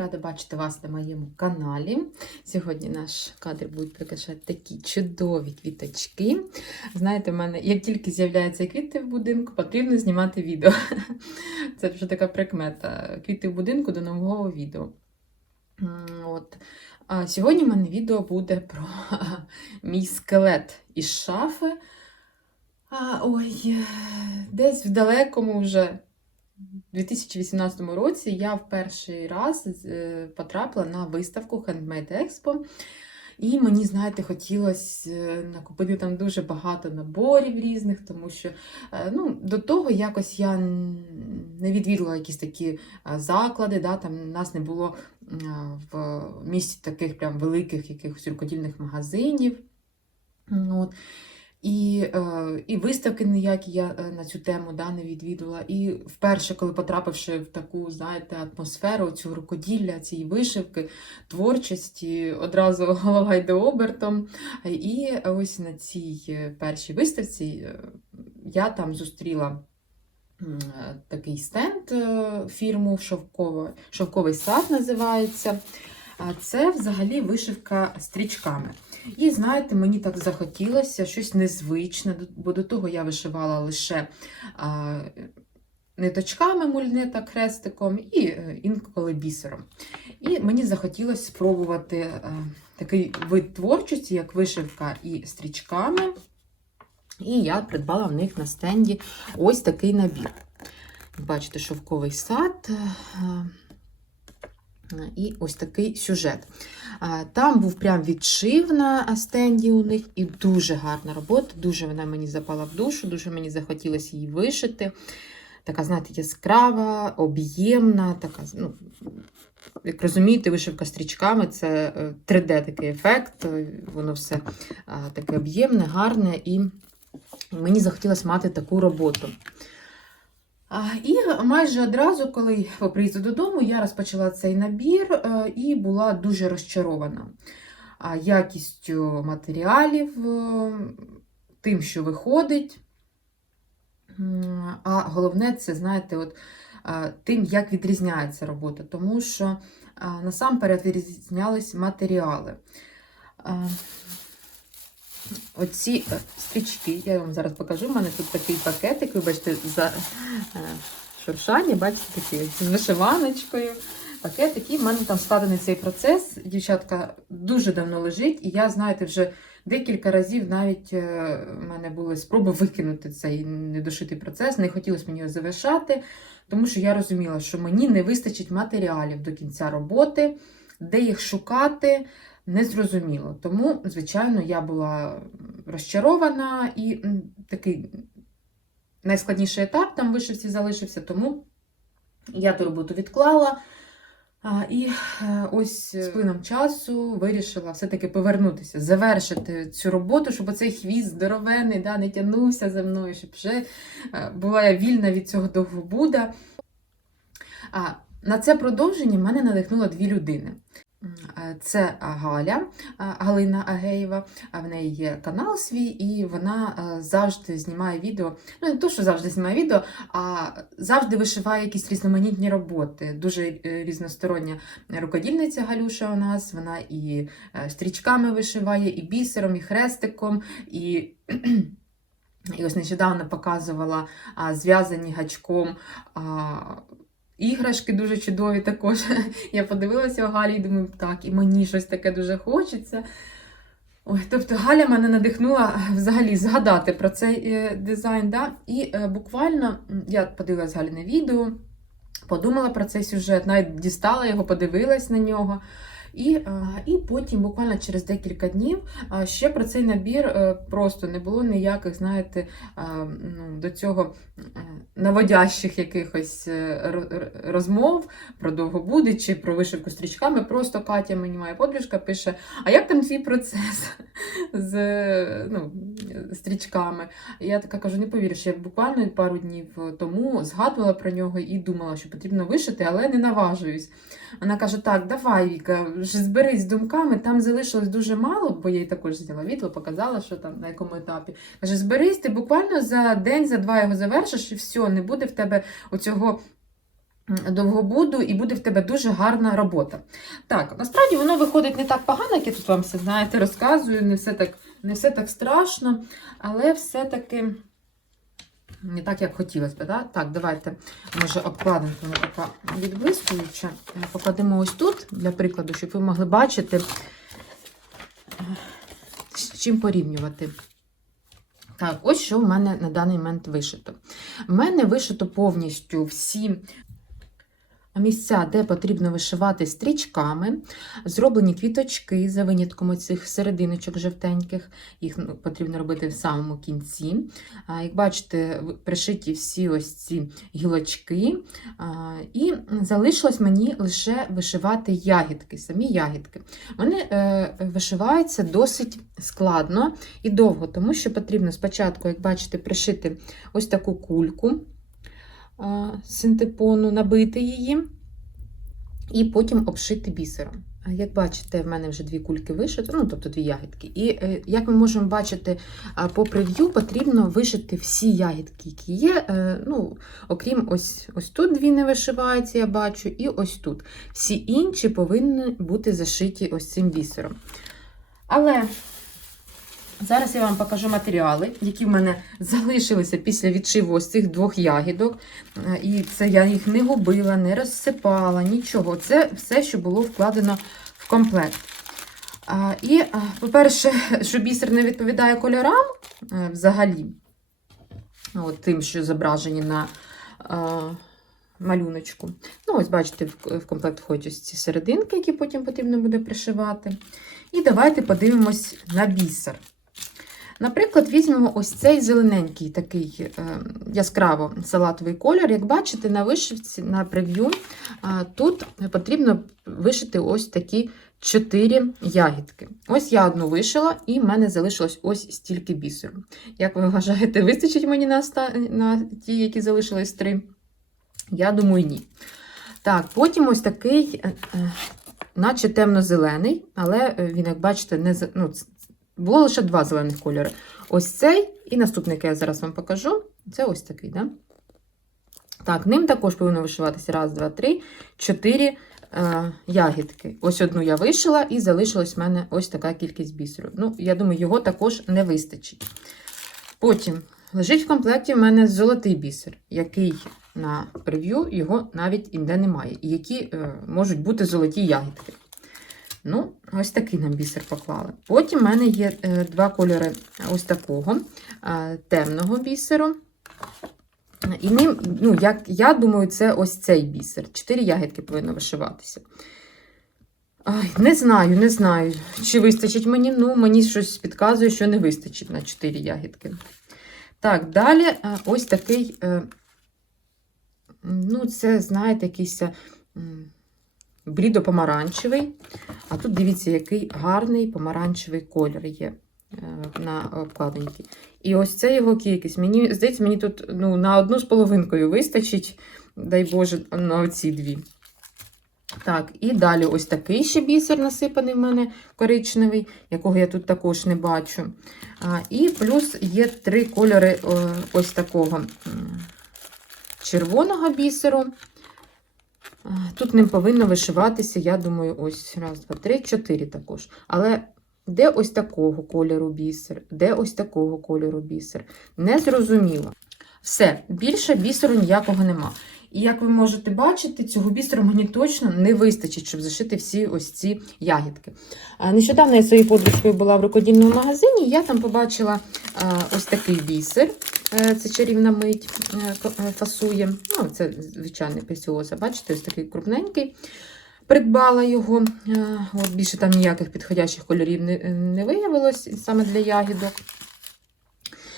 рада бачити вас на моєму каналі. Сьогодні наш кадр будуть прикрашати такі чудові квіточки. Знаєте, в мене як тільки з'являються квіти в будинку, потрібно знімати відео. Це вже така прикмета. Квіти в будинку до нового відео. От. А сьогодні в мене відео буде про мій скелет із шафи. А, ой, десь в далекому вже 2018 році я в перший раз е, потрапила на виставку Handmade Expo. І мені, знаєте, хотілося е, накупити там дуже багато наборів різних, тому що е, ну, до того якось я не відвідувала якісь такі заклади, да, там у нас не було в місті таких прям великих якихось рукодільних магазинів. От. І, е, і виставки ніякі я е, на цю тему да, не відвідувала. І вперше, коли потрапивши в таку, знаєте, атмосферу, цю рукоділля, цієї вишивки, творчості, одразу голова йде обертом. І ось на цій е, першій виставці я там зустріла такий стенд фірму Шовкова, Шовковий сад називається. А Це взагалі вишивка стрічками. І знаєте, мені так захотілося щось незвичне, бо до того я вишивала лише а, ниточками мульнета хрестиком і е, інколи бісером. І мені захотілося спробувати е, такий вид творчості, як вишивка і стрічками. І я придбала в них на стенді ось такий набір. Бачите, шовковий сад. Е, і ось такий сюжет. Там був прям відшив на стенді у них, і дуже гарна робота. Дуже вона мені запала в душу, дуже мені захотілося її вишити. Така, знаєте, яскрава, об'ємна, така, ну, як розумієте, вишивка стрічками це е, 3D такий ефект, е, воно все таке об'ємне, гарне, і мені захотілося мати таку роботу. І майже одразу, коли по приїзду додому, я розпочала цей набір е, і була дуже розчарована якістю матеріалів, е, тим, що виходить. А головне, це, знаєте, от, е, тим, як відрізняється робота, тому що насамперед відрізнялись матеріали. Оці е, стрічки, я вам зараз покажу. У мене тут такий пакетик, вибачте, за е, шуршання, бачите, такі з вишиваночкою. Пакетик, і в мене там складений цей процес. Дівчатка дуже давно лежить, і я, знаєте, вже декілька разів навіть е, в мене були спроби викинути цей недошитий процес. Не хотілося мені його завершати, тому що я розуміла, що мені не вистачить матеріалів до кінця роботи, де їх шукати незрозуміло. Тому, звичайно, я була розчарована і такий найскладніший етап там вишивці залишився, тому я ту роботу відклала. І е, ось з плином часу вирішила все-таки повернутися, завершити цю роботу, щоб оцей хвіст здоровений да, не тягнувся за мною, щоб вже е, була я вільна від цього довгобуда. На це продовження мене надихнуло дві людини. Е, Це Галя Галина Агеєва, в неї є канал свій, і вона е, завжди знімає відео. Ну, не то, що завжди знімає відео, а завжди вишиває якісь різноманітні роботи. Дуже е, різностороння рукодільниця Галюша у нас. Вона і е, стрічками вишиває, і бісером, і хрестиком, і. І ось нещодавно показувала зв'язані гачком а, іграшки дуже чудові також. Я подивилася у Галі і думаю, так, і мені щось таке дуже хочеться. Ой, тобто Галя мене надихнула взагалі згадати про цей е, дизайн. Да? І е, буквально я подивилась Галіне відео, подумала про цей сюжет, навіть дістала його, подивилась на нього. І, е, і потім, буквально через декілька днів, е, ще про цей набір е, просто не було ніяких, знаєте, ну, до цього наводящих якихось ро- ро- розмов про довгобуди чи про вишивку стрічками. Просто Катя мені моя подружка пише: А як там твій процес з ну, стрічками? Я така кажу: не повіриш, я буквально пару днів тому згадувала про нього і думала, що потрібно вишити, але не наважуюсь. Вона каже: Так, давай, Віка, вже зберись з думками, там залишилось дуже мало, бо я їй також зняла відео, показала, що там на якому етапі. Каже, зберись, ти буквально за день, за два його завершиш, і все, не буде в тебе оцього довгобуду, і буде в тебе дуже гарна робота. Так, насправді воно виходить не так погано, як я тут вам все знаєте, розказую, не все так, не все так страшно, але все-таки не так, як хотілося б. Да? Так, давайте, може, обкладинку така. Е, Покладемо ось тут, для прикладу, щоб ви могли бачити, е, з чим порівнювати. Так, ось що в мене на даний момент вишито. У мене вишито повністю всі місця, де потрібно вишивати стрічками, зроблені квіточки за винятком цих серединочок жовтеньких. Їх ну, потрібно робити в самому кінці. Як бачите, пришиті всі ось ці гілочки. І залишилось мені лише вишивати ягідки, самі ягідки. Вони е, вишиваються досить складно і довго, тому що потрібно спочатку, як бачите, пришити ось таку кульку синтепону, набити її і потім обшити бісером. Як бачите, в мене вже дві кульки вишито, ну тобто дві ягідки. І е, як ми можемо бачити по прев'ю, потрібно вишити всі ягідки, які є. е, Ну, окрім ось, ось тут дві не вишиваються, я бачу, і ось тут. Всі інші повинні бути зашиті ось цим бісером. Але зараз я вам покажу матеріали, які в мене залишилися після відшиву ось цих двох ягідок. Е, І це я їх не губила, не розсипала, нічого. Це все, що було вкладено в комплект. І, по-перше, що бісер не відповідає кольорам е, взагалі, от тим, що зображені на малюночку. Ну, ось бачите, в комплект входять ось ці серединки, які потім потрібно буде пришивати. І давайте подивимось на бісер. Наприклад, візьмемо ось цей зелененький такий е, яскраво салатовий кольор. Як бачите, на вишивці, на прев'ю, е, тут потрібно вишити ось такі чотири ягідки. Ось я одну вишила, і в мене залишилось ось стільки бісеру. Як ви вважаєте, вистачить мені на, на ті, які залишились три? Я думаю, ні. Так, потім ось такий, е, наче темно-зелений, але він, як бачите, не ну, було лише два зелених кольори. Ось цей і наступний, який я зараз вам покажу. Це ось такий, да? Так, ним також повинно вишиватися раз, два, три, чотири е, ягідки. Ось одну я вишила, і залишилась в мене ось така кількість бісеру. Ну, я думаю, його також не вистачить. Потім лежить в комплекті в мене золотий бісер, який на прев'ю його навіть іде немає, і які е, можуть бути золоті ягідки. Ну, ось такий нам бісер поклали. Потім в мене є е, два кольори ось такого е, темного бісеру. І ним, ну, як я думаю, це ось цей бісер. Чотири ягідки повинно вишиватися. Ай, не знаю, не знаю, чи вистачить мені. Ну, мені щось підказує, що не вистачить на 4 ягідки. Так, далі е, ось такий, ну, це, знаєте, якийсь блідо-помаранчевий. А тут дивіться, який гарний помаранчевий колір є е, на обкладинці. І ось це його кількість. Мені здається, мені тут ну, на одну з половинкою вистачить, дай Боже, на оці дві. Так, і далі ось такий ще бісер насипаний в мене коричневий, якого я тут також не бачу. А, і плюс є три кольори о, ось такого червоного бісеру. Тут ним повинно вишиватися, я думаю, ось раз, два, три, чотири також. Але де ось такого кольору бісер, де ось такого кольору бісер? Не зрозуміло. Все, більше бісеру ніякого нема. І як ви можете бачити, цього бісеру мені точно не вистачить, щоб зашити всі ось ці ягідки. Нещодавно я своєю подружкою була в рукодільному магазині, і я там побачила ось такий бісер. Е, Це чарівна мить е, е, фасує. Ну, це звичайний песіоза, бачите, ось такий крупненький. Придбала його. Більше там ніяких підходящих кольорів не виявилось саме для ягідок.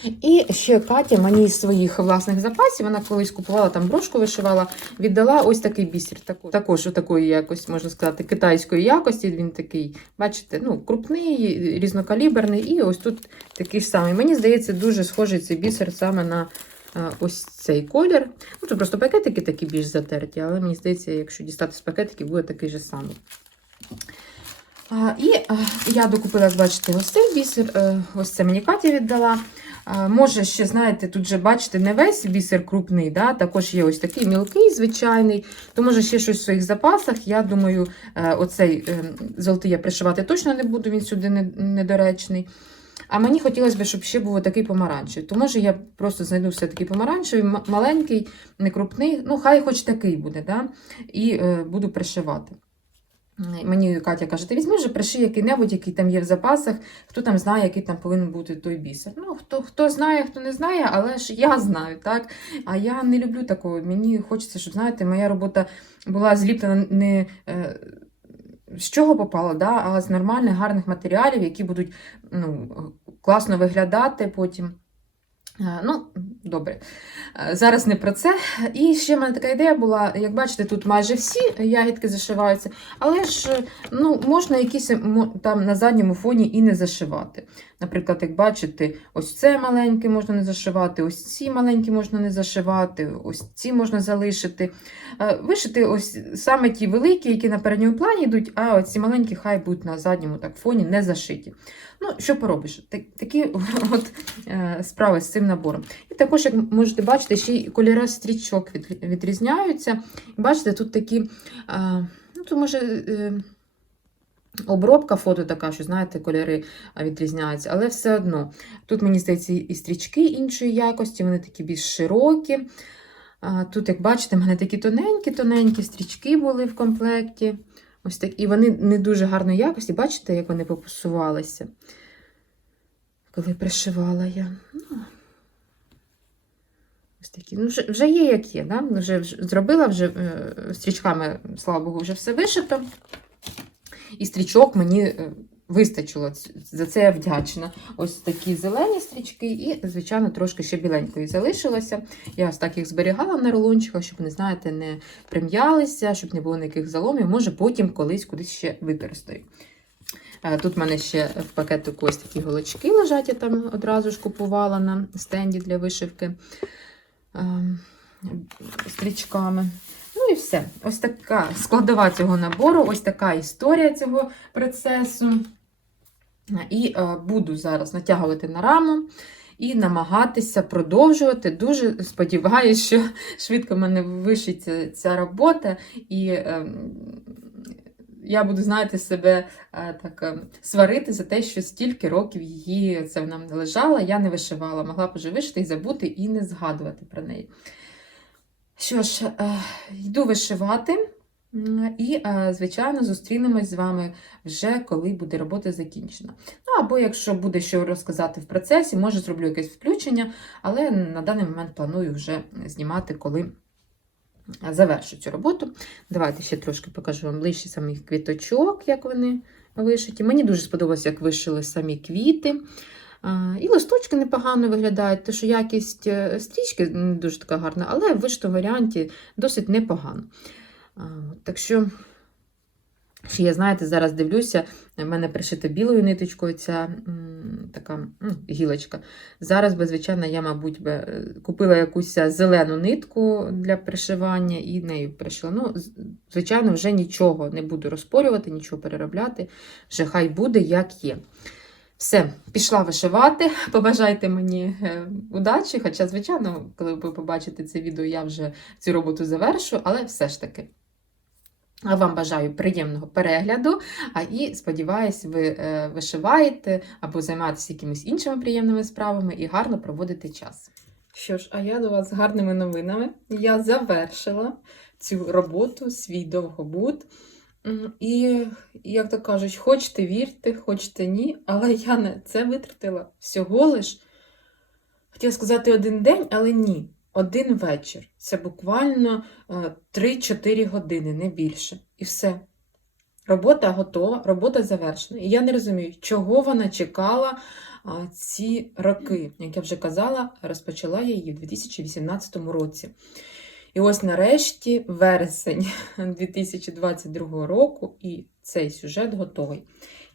І ще Катя мені з своїх власних запасів, вона колись купувала там брошку, вишивала, віддала ось такий бісер. Також такої якось, можна сказати, китайської якості. Він такий, бачите, ну, крупний, різнокаліберний, і ось тут такий ж самий. Мені здається, дуже схожий цей бісер саме на е, ось цей колір. Ну, Тут просто пакетики такі більш затерті, але мені здається, якщо дістати з пакетиків, буде такий же самий. І а, я докупила, бачите, ось цей бісер. е, Ось це мені Катя віддала. Може, ще, знаєте, тут же, бачите, не весь бісер крупний, да? також є ось такий мілкий, звичайний. То, може, ще щось в своїх запасах. Я думаю, е, оцей е, золотий я пришивати точно не буду, він сюди недоречний. А мені хотілося б, щоб ще був такий помаранчевий. То може я просто знайду все-таки помаранчевий, маленький, не крупний. Ну, хай хоч такий буде, да? і е, буду пришивати. Мені Катя каже, ти візьми вже приши який-небудь, який там є в запасах, хто там знає, який там повинен бути той бісер. Ну, хто, хто знає, хто не знає, але ж я знаю, так? А я не люблю такого. Мені хочеться, щоб, знаєте, моя робота була зліплена не е, з чого попало, да? а з нормальних, гарних матеріалів, які будуть ну, класно виглядати потім. Е, Ну, добре. Е, Зараз не про це. І ще в мене така ідея була, як бачите, тут майже всі ягідки зашиваються, але ж е, ну, можна якісь там на задньому фоні і не зашивати. Наприклад, як бачите, ось це маленьке можна не зашивати, ось ці маленькі можна не зашивати, ось ці можна залишити. Е, Вишити ось саме ті великі, які на передньому плані йдуть, а ось ці маленькі хай будуть на задньому так, фоні не зашиті. Ну, що поробиш? Так- Такі от, е, справи з цим набором. І також, як можете бачити, ще й кольори стрічок від- відрізняються. Бачите, тут такі, а, ну, то може. Обробка фото така, що, знаєте, кольори відрізняються, але все одно. Тут, мені здається, і стрічки іншої якості, вони такі більш широкі. Тут, як бачите, в мене такі тоненькі-тоненькі стрічки були в комплекті. Ось так. І вони не дуже гарної якості. Бачите, як вони попсувалися, коли пришивала я. Ну, ось такі. Ну, вже, вже є, як є. Да? Вже, вже зробила вже е, стрічками, слава Богу, вже все вишито. І стрічок мені е, вистачило. За це я вдячна. Ось такі зелені стрічки, і, звичайно, трошки ще біленької залишилося. Я ось так їх зберігала на рулончиках, щоб, не знаєте, не прим'ялися, щоб не було ніяких заломів. Може, потім колись кудись ще використаю. Е, Тут в мене ще в пакетику ось такі голочки лежать, я там одразу ж купувала на стенді для вишивки ем, стрічками. Ну і все. Ось така складова цього набору, ось така історія цього процесу. І е, буду зараз натягувати на раму і намагатися продовжувати. Дуже сподіваюся, що швидко в мене вишиться ця робота, і е, я буду, знаєте, себе е, так е, сварити за те, що стільки років її це вона лежала, я не вишивала, могла б уже вишити і забути, і не згадувати про неї. Що ж, е, йду вишивати. І, е, звичайно, зустрінемось з вами вже коли буде робота закінчена. Ну, або якщо буде що розказати в процесі, може зроблю якесь включення, але на даний момент планую вже знімати, коли завершу цю роботу. Давайте ще трошки покажу вам ближче самих квіточок, як вони вишиті. Мені дуже сподобалося, як вишили самі квіти. І листочки непогано виглядають, тому що якість е, стрічки не дуже така гарна, але в вишитому варіанті досить непогано. Так що, ще я, знаєте, зараз дивлюся, в мене пришита білою ниточкою ця така гілочка. Зараз би, звичайно, я, мабуть, би е, купила якусь зелену нитку для пришивання і нею пришила. Ну, звичайно, вже нічого не буду розпорювати, нічого переробляти. Вже хай буде, як є. Все, пішла вишивати. Побажайте мені е, удачі. Хоча, звичайно, коли ви побачите це відео, я вже цю роботу завершу, але все ж таки. А вам бажаю приємного перегляду. А і сподіваюсь, ви е, вишиваєте або займаєтесь якимись іншими приємними справами і гарно проводите час. Що ж, а я до вас з гарними новинами. Я завершила цю роботу, свій довгобуд. І, як то кажуть, хочете вірте, хочете ні, але я на це витратила всього лиш, хотіла сказати один день, але ні. Один вечір. Це буквально е, 3-4 години, не більше. І все. Робота готова, робота завершена. І я не розумію, чого вона чекала ці роки. Як я вже казала, розпочала я її в 2018 році. І ось нарешті вересень 2022 року, і цей сюжет готовий.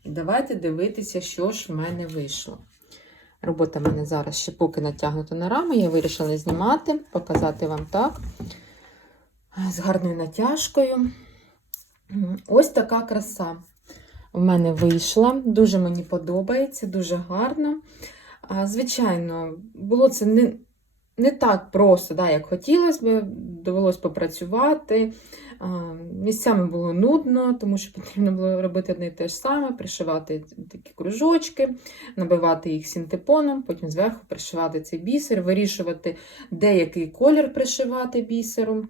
І давайте дивитися, що ж в мене вийшло. Робота в мене зараз ще поки натягнута на раму, я вирішила знімати, показати вам так. З гарною натяжкою. Ось така краса в мене вийшла. Дуже мені подобається, дуже гарно. Звичайно, було це не, не так просто, да, як хотілося б, довелось попрацювати. Місцями було нудно, тому що потрібно було робити одне і те ж саме, пришивати такі кружочки, набивати їх синтепоном, потім зверху пришивати цей бісер, вирішувати, де який колір пришивати бісером.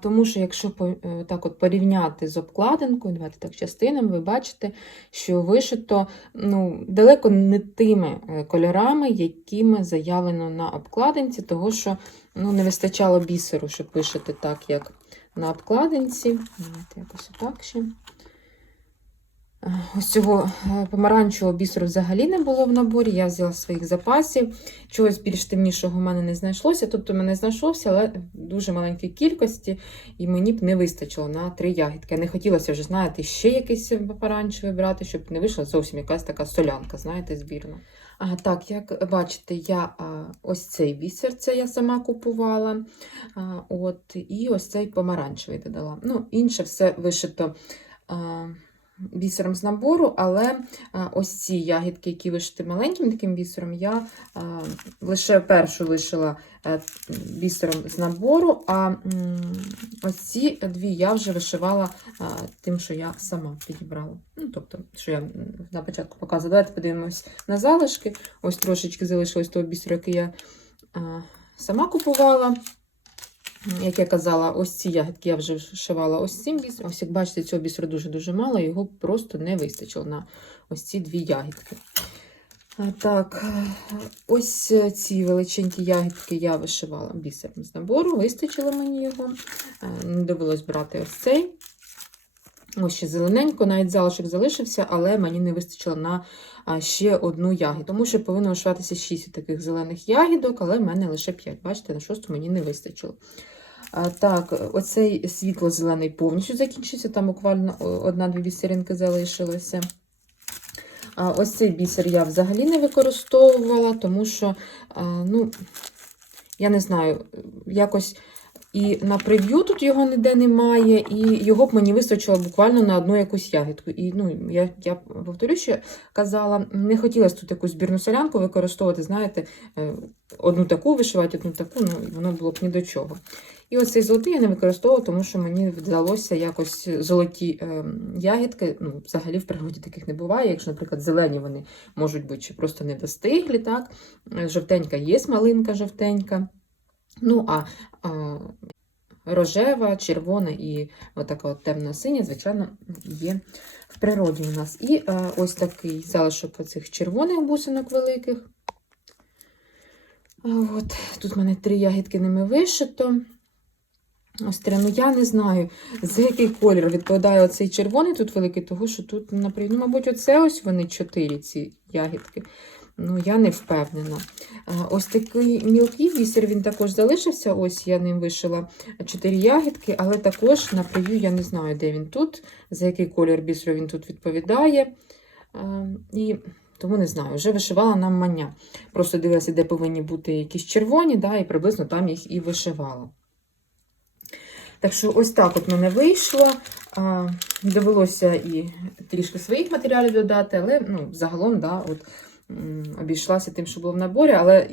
Тому що, якщо е, так от порівняти з обкладинкою, давайте так частинами, ви бачите, що вишито ну, далеко не тими е, кольорами, якими заявлено на обкладинці, того що ну, не вистачало бісеру, щоб вишити так, як на обкладинці. Давайте якось отак ще. Е, Ось цього е, помаранчевого бісеру взагалі не було в наборі. Я взяла своїх запасів. Чогось більш темнішого в мене не знайшлося. Тобто мене знайшовся, але в дуже маленькій кількості, і мені б не вистачило на три ягідки. Не хотілося вже, знаєте, ще якийсь помаранчевий брати, щоб не вийшла зовсім якась така солянка, знаєте, збірна. А, так, як бачите, я а, ось цей бісер, це я сама купувала. А, от, і ось цей помаранчевий додала. Ну, інше все вишито. А, бісером з набору, але а, ось ці ягідки, які вишиті маленьким таким бісером, я а, лише першу вишила е, бісером з набору, а ось ці дві я вже вишивала тим, що я сама підібрала. Ну, тобто, що я на початку показувала. Давайте подивимось на залишки. Ось трошечки залишилось того бісеру, який я сама купувала. Як я казала, ось ці ягідки я вже вшивала ось цим бісером. Ось як бачите, цього бісеру дуже-дуже мало, його просто не вистачило на ось ці дві ягідки. Так, ось ці величенькі ягідки я вишивала бісером з набору, вистачило мені його. Е, Не довелось брати ось цей. Ось ще зелененько, навіть залишок залишився, але мені не вистачило на ще одну ягіду. Тому що повинно вишиватися 6 таких зелених ягідок, але в мене лише 5. Бачите, на шосту мені не вистачило. Так, оцей світло-зелений повністю закінчився, там буквально одна-дві бісеринки залишилося. Ось цей бісер я взагалі не використовувала, тому що, ну, я не знаю, якось і на прев'ю тут його ніде немає, і його б мені вистачило буквально на одну якусь ягідку. І ну, я, я повторю, що казала, не хотілося тут якусь збірну солянку використовувати, знаєте, е, одну таку вишивати, одну таку, ну воно було б ні до чого. І оцей золотий я не використовувала, тому що мені вдалося якось золоті е, ягідки. Ну, взагалі в природі таких не буває. Якщо, наприклад, зелені вони можуть бути чи просто не достиглі, так? Е, Жовтенька є малинка жовтенька. Ну, а, рожева, червона і отака от темна синя, звичайно, є в природі у нас. І а, ось такий залишок оцих червоних бусинок великих. От, тут в мене три ягідки ними вишито. Ось ну я не знаю, за який колір відповідає оцей червоний тут великий, тому що тут, наприклад, ну, мабуть, оце ось вони чотири ці ягідки. Ну, я не впевнена. Ось такий мілкий бісер, він також залишився. Ось я ним вишила чотири ягідки, але також на прев'ю я не знаю, де він тут, за який колір бісеру він тут відповідає. І тому не знаю, вже вишивала нам мання. Просто дивилася, де повинні бути якісь червоні, да, і приблизно там їх і вишивала. Так що ось так от мене вийшло. Довелося і трішки своїх матеріалів додати, але ну, загалом да, от, обійшлася тим, що було в наборі. Але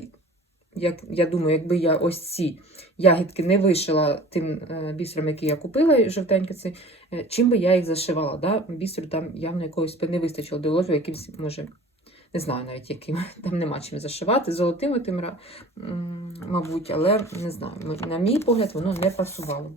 як, я думаю, якби я ось ці ягідки не вишила тим е, бісером, який я купила, жовтенький цей, е, чим би я їх зашивала. Да? Бісеру там явно якогось не вистачило, довелося якимось, може, не знаю навіть яким, там нема чим зашивати, золотим тим, мабуть, але не знаю, на мій погляд, воно не пасувало.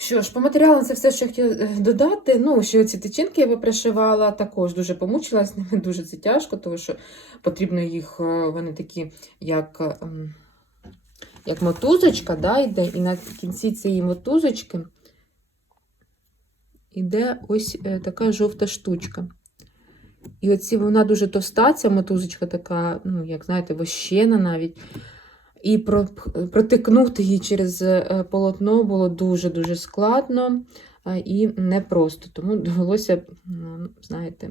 Що ж, по матеріалам це все, що я хотіла е, додати. Ну, ще ці тичинки я би пришивала, також дуже помучилась, ними дуже це тяжко, тому що потрібно їх, е, вони такі, як, ем, як мотузочка, да, йде, і на кінці цієї мотузочки йде ось е, така жовта штучка. І оці вона дуже товста, ця мотузочка така, ну, як знаєте, вощена навіть. І протикнути її через е, полотно було дуже-дуже складно і непросто. Тому довелося, ну, знаєте,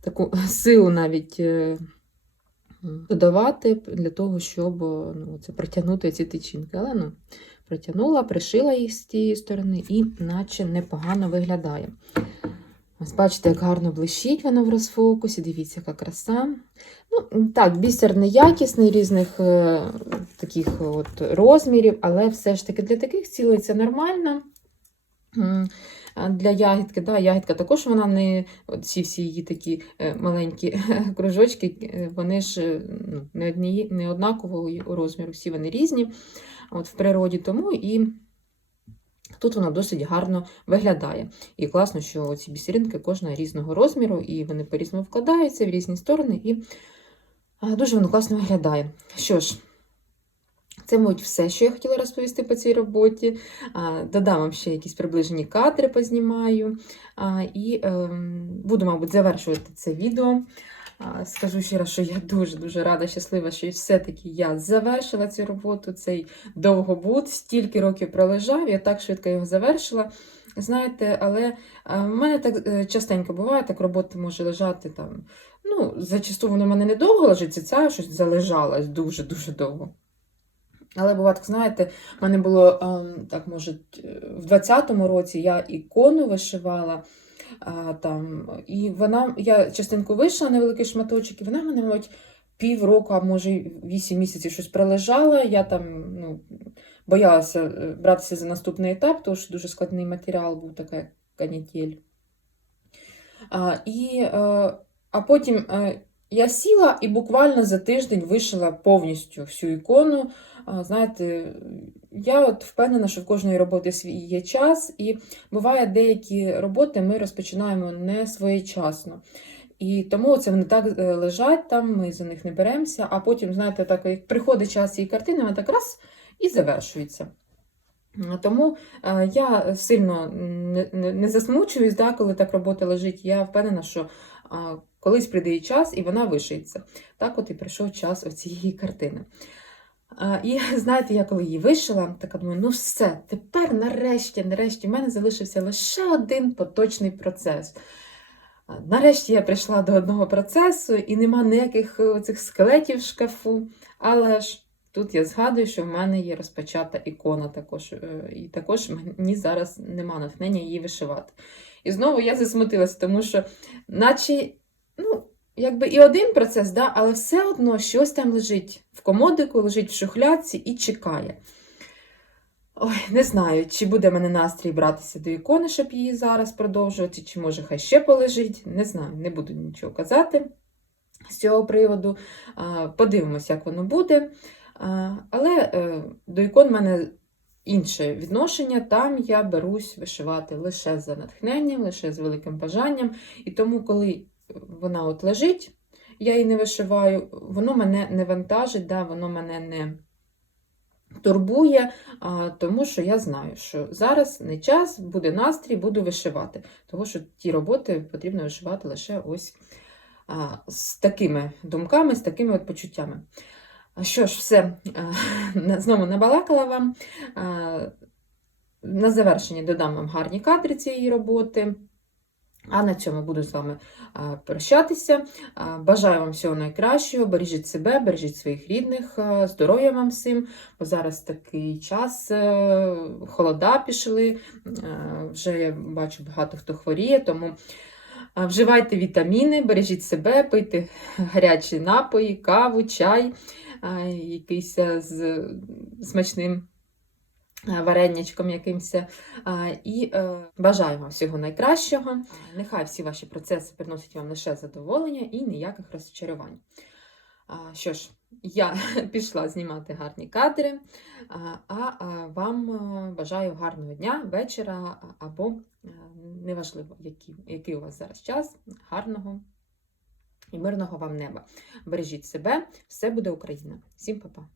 таку силу навіть е, додавати для того, щоб о, ну, це притягнути ці тичинки. Але ну, притягнула, пришила їх з тієї сторони і наче непогано виглядає. Ось бачите, як гарно блищить воно в розфокусі. Дивіться, яка краса. Ну, Так, бісер неякісний, різних е, таких от розмірів, але все ж таки для таких цілей це нормально. Для ягідки, да, ягідка також вона не ці всі її такі е, маленькі кружочки, е, вони ж е, ну, не, одні, не однакового розміру, всі вони різні от, в природі, тому і тут вона досить гарно виглядає. І класно, що ці бісеринки кожна різного розміру, і вони по-різному вкладаються в різні сторони, і дуже воно класно виглядає. Що ж, це, мабуть, все, що я хотіла розповісти по цій роботі. Додам вам ще якісь приближені кадри познімаю. І е, буду, мабуть, завершувати це відео. Скажу ще раз, що я дуже-дуже рада, щаслива, що все-таки я завершила цю роботу, цей довгобуд, стільки років пролежав, я так швидко його завершила. Знаєте, але в мене так е, частенько буває, так робота може лежати там. Ну, зачасту воно в мене недовго лежить, це щось залежалось дуже-дуже довго. Але буває, так, знаєте, в мене було, ем, так, може, в 20-му році я ікону вишивала. А, там, І вона, я частинку вийшла невеликий шматочок, і вона мене, мабуть, півроку, а може, вісім місяців щось пролежала. Я там ну, боялася е, братися за наступний етап, тому що дуже складний матеріал був така канітель. А, і, а, е, а потім е, я сіла і буквально за тиждень вишила повністю всю ікону. Знаєте, я от впевнена, що в кожної роботи свій є час, і буває деякі роботи ми розпочинаємо не своєчасно. І тому це вони так е, лежать там, ми за них не беремося, а потім, знаєте, так як приходить час цієї картини, вона так раз і завершується. Тому е, я сильно не засмучуюсь, да, коли так робота лежить. Я впевнена, що колись прийде і час, і вона вишиється. Так от і прийшов час оцієї картини. І знаєте, я коли її вишила, така думаю, ну все, тепер нарешті, нарешті, в мене залишився лише один поточний процес. Нарешті я прийшла до одного процесу і нема ніяких е, цих скелетів в шкафу. Але ж тут я згадую, що в мене є розпочата ікона також, е, і також мені зараз нема натхнення її вишивати. І знову я засмутилася, тому що, наче, ну, якби і один процес, да, але все одно щось там лежить в комодику, лежить в шухлядці і чекає. Ой, не знаю, чи буде мене настрій братися до ікони, щоб її зараз продовжувати, чи може хай ще полежить. Не знаю, не буду нічого казати з цього приводу. Подивимось, як воно буде. Але е, до ікон в мене інше відношення. Там я берусь вишивати лише за натхненням, лише з великим бажанням. І тому, коли вона от лежить, я її не вишиваю, воно мене не вантажить, да, воно мене не турбує, а, тому що я знаю, що зараз не час, буде настрій, буду вишивати. Тому що ті роботи потрібно вишивати лише ось а, з такими думками, з такими от почуттями. Що ж, все, знову набалакала вам. На завершення додам вам гарні кадри цієї роботи. А на цьому буду з вами прощатися. Бажаю вам всього найкращого, бережіть себе, бережіть своїх рідних, здоров'я вам всім, бо зараз такий час, е, холода пішли, вже я бачу, багато хто хворіє, тому вживайте вітаміни, бережіть себе, пийте гарячі напої, каву, чай, якийсь з смачним. Е, вареннячком якимось. Е, і е, бажаю вам всього найкращого. Нехай всі ваші процеси приносять вам лише задоволення і ніяких розчарувань. Що ж, я пішла знімати гарні кадри, а вам бажаю гарного дня, вечора або неважливо, який у вас зараз час, гарного і мирного вам неба. Бережіть себе, все буде Україна. Всім па-па!